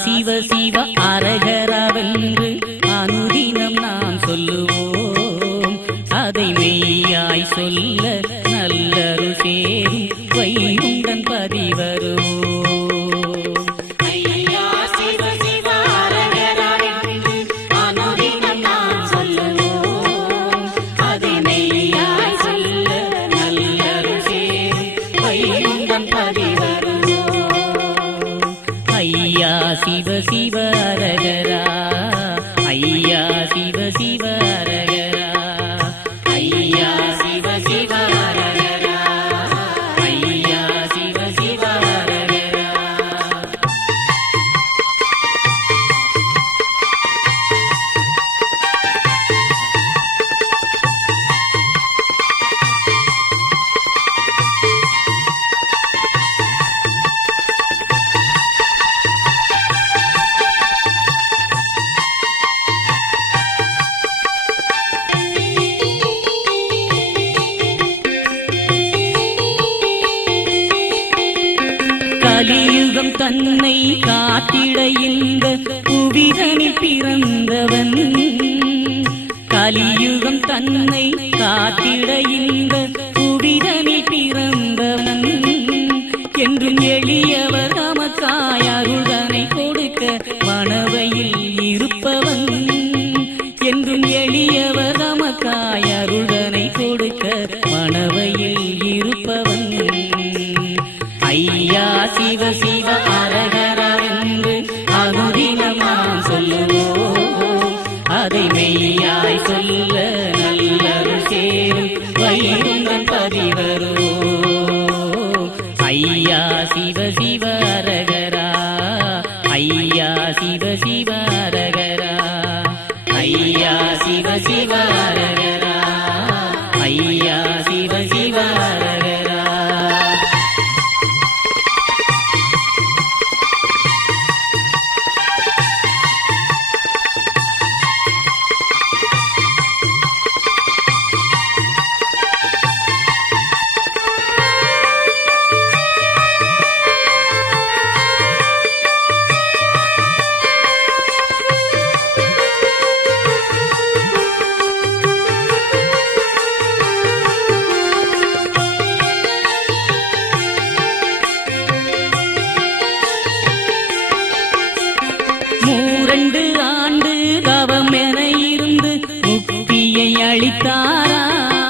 சிவ சிவ அரகரவென்று அனுதினம் நாம் சொல்லுவோம். அதை மெய்யாய் சொல்ல நல்லரு சேரும் வைகுண்டன் பதிவருவோம். ஐயா சிவ சிவ அரகரா, ஐயா சிவ சிவ அரகரா, ஐயா சிவ சிவ அரகரா, ஐயா சிவ சிவ அரகரா. கலியுகம் தன்னை காத்திட இந்த புவிதனில் பிறந்தவன், கலியுகம் தன்னை காத்திட இந்த புவிதனில் பிறந்தவன், என்றும் எளியவர் நமக்காய் அருள்தனை கொடுக்க மணவையில் இருப்பவன், என்றும் எளியவர் நமக்காய் அருள்தனை கொடுக்க மணவையில் இருப்பவன். ஐயா சிவ சிவ அரகரவென்று அனுதினம் நாம் சொல்லுவோம். அதை மெய்யாய் சொல்ல நல்லருள் சேரும் வைகுண்டன் பதிவருவோம். ஐயா சிவ சிவ அரகரா, ஐயா சிவ சிவ அரகரா, ஐயா சிவ சிவ அரகரா, ஐயா சிவ சிவ அரகரா. மூரண்டு ஆண்டு தவம் என இருந்து முக்தியை அளித்தாராம்.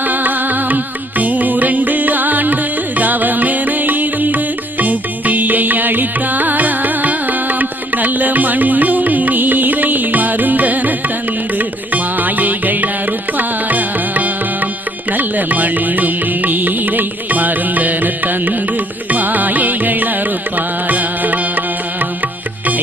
மூரண்டு ஆண்டு தவம் என இருந்து முக்தியை அளித்தாராம். நல்ல மண்ணும் நீரை மருந்தன தந்து மாயைகள் அறுப்பாராம். நல்ல மண்ணும் நீரை மருந்தன தந்து மாயைகள் அறுப்பாராம்.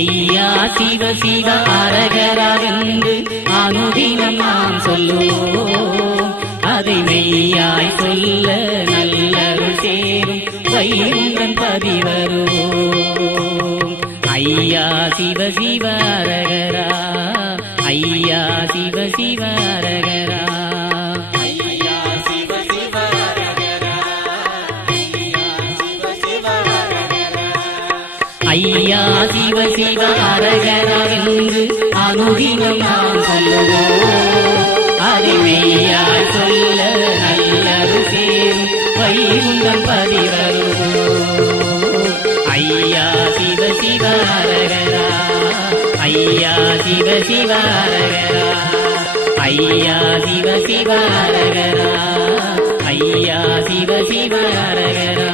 ஐயா சிவ சிவ அரகரவென்று அனுதினம் நாம் சொல்லுவோம். அதை மெய்யாய் சொல்ல நல்லருள் சேரும் வைகுண்டன் பதிவருவோம். ஐயா சிவ சிவ அரகரா, ஐயா சிவ சிவ அரகரா, ஐயா சிவ சிவ அரகரா, ஐயா சிவ சிவ அரகரவென்று அனுதினம் நாம் சொல்லுவோம். அதை மெய்யாய் சொல்ல நல்லருள் சேரும் வைகுண்டன் பதிவருவோம். ஐயா சிவ சிவ அரகரா, ஐயா சிவ சிவ அரகரா, ஐயா சிவ சிவ அரகரா, ஐயா சிவ சிவ அரகரா.